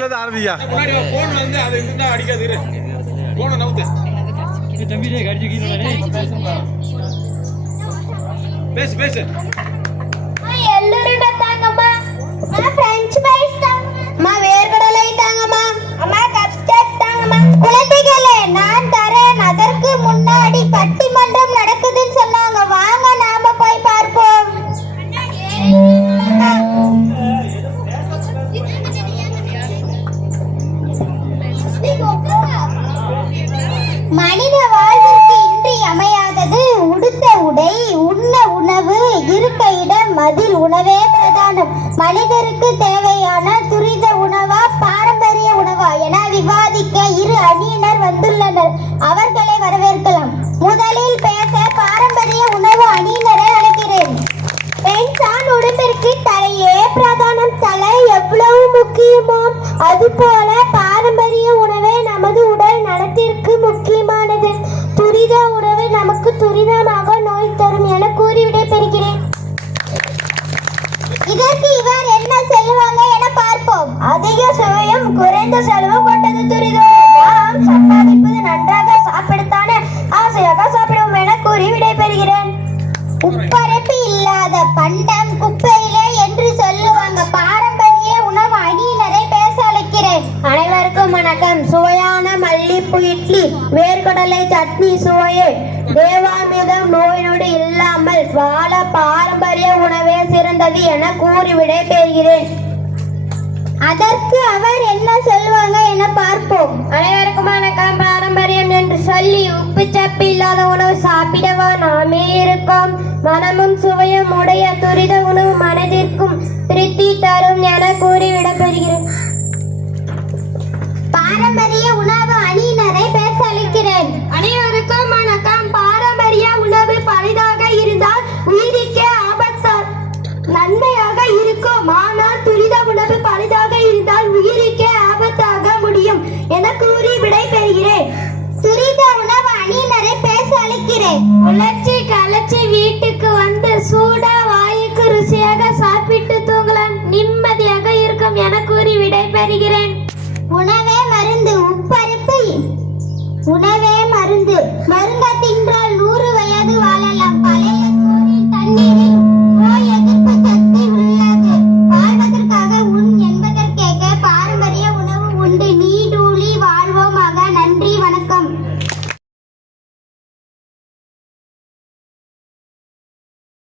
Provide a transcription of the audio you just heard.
அடுத்தது ஆரம்பியா? முன்னாடி போன் வந்து அது இருந்தா அடிக்காது இரு. போன நவுத்து. பேசு பேசு. இருக்க இடம் மதில் உணவே பிரதானம். மனிதருக்கு தேவையான துரித உணவா பாரம்பரிய உணவா என விவாதிக்க இரு அணியினர் வந்துள்ளனர். அவர்களை வரவேற்கலாம். முதலில் பேச பாரம்பரிய உணவு அணியினரை அழைக்கிறேன். பெண் ஆண் உடம்பிற்கு தலையே பிரதானம். தலை எவ்வளவு முக்கியமோ அதுபோல பாரம்பரிய உப்பரப்பு இல்லாத பண்டம் குப்பையிலே என்று சொல்லுவாங்க. பாரம்பரிய உணவு அணியினரை பேச அழைக்கிறேன். அனைவருக்கும் வணக்கம். சுவையான மல்லிப்பூ இட்லி வேர்க்கடலை சட்னி சுவையே. தேவாமிர்தம் நோய் நொடி இல்லாமல் வாழ பாரம்பரிய உணவே சிறந்தது என கூறி விடைபெறுகிறேன் அதற்கு அவர் என்ன சொல்வாங்க என பார்ப்போம். மனமும் சுவையும் உடைய துரித உணவு மனதிற்கும் திருப்தி தரும் என கூறி விடப்பெறுகிறேன் பாரம்பரிய உணவு அணியினரை பேச அளிக்கிறேன் அனைவருக்கும் வணக்கம். பாரம்பரிய உணவு பரிதாக இருந்தால் உயிருக்கே ஆபத்தா? நன்மையாக இருக்கும். ஆனால் துரித உணவு பரிதாக இருந்தால் உயிருக்கே ஆபத்தாக முடியும் என கூறி விடைபெறுகிறேன். துரித உணவு அணியினரை பேச அளிக்கிறேன் உழைச்சி களைச்சி வீட்டுக்கு